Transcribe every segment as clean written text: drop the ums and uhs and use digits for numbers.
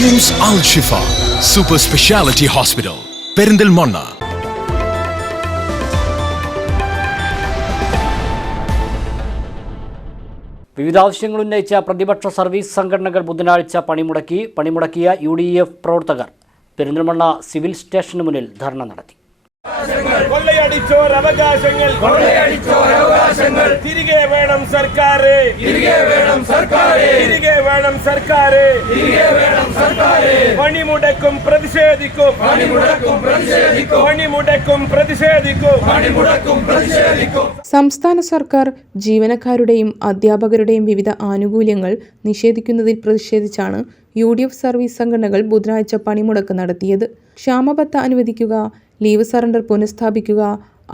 KIMS Al-Shifa Super Speciality Hospital, Perinthalmanna. വിവിധ ആവശ്യങ്ങൾ ഉന്നയിച്ച പ്രതിപക്ഷ സർവീസ് സംഘടനകൾ ബുധനാഴ്ച പണിമുടക്കിയ UDF പ്രവർത്തകർ പെരിന്തൽമണ്ണ സിവിൽ സ്റ്റേഷന് മുന്നിൽ ധർണ നടത്തി. കൊള്ളയടിച്ചോർ അവകാശങ്ങൾ തിരികെ വേണം സർക്കാർ, പണിമുടക്കും പ്രതിഷേധിക്കും. സംസ്ഥാന സർക്കാർ ജീവനക്കാരുടെയും അധ്യാപകരുടെയും വിവിധ ആനുകൂല്യങ്ങൾ നിഷേധിക്കുന്നതിൽ പ്രതിഷേധിച്ചാണ് UDF സർവീസ് സംഘടനകൾ ബുധനാഴ്ച പണിമുടക്ക് നടത്തിയത്. ക്ഷാമബത്ത അനുവദിക്കുക, ലീവ് സറണ്ടർ പുനഃസ്ഥാപിക്കുക,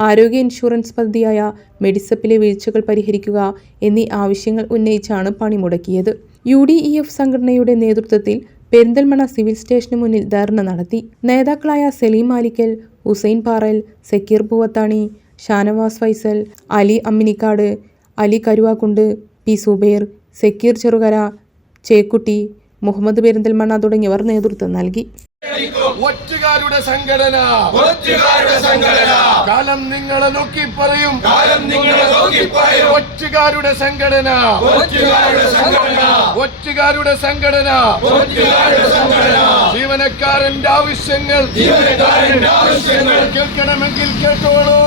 ആരോഗ്യ ഇൻഷുറൻസ് പദ്ധതിയായ മെഡിസപ്പിലെ വീഴ്ചകൾ പരിഹരിക്കുക എന്നീ ആവശ്യങ്ങൾ ഉന്നയിച്ചാണ് പണിമുടക്കിയത്. UDEF സംഘടനയുടെ നേതൃത്വത്തിൽ പെരിന്തൽമണ്ണ സിവിൽ സ്റ്റേഷന് മുന്നിൽ ധർണ നടത്തി. നേതാക്കളായ സലീം മാലിക്കൽ, ഹുസൈൻ പാറൽ, സക്കീർ പൂവത്താണി, ഷാനവാസ് ഫൈസൽ, അലി അമ്മിനിക്കാട്, അലി കരുവാക്കുണ്ട്, പി സുബൈർ, സക്കീർ ചെറുകര, ചേക്കുട്ടി, മുഹമ്മദ് പെരിന്തൽമണ്ണ തുടങ്ങിയവർ നേതൃത്വം നൽകി. ഒറ്റുകാരുടെ സംഘടന കാലം നിങ്ങളെ നോക്കി പറയും. ഒറ്റുകാരുടെ സംഘടന ജീവനക്കാരന്റെ ആവശ്യങ്ങൾ കേൾക്കണമെങ്കിൽ കേട്ടോളൂ.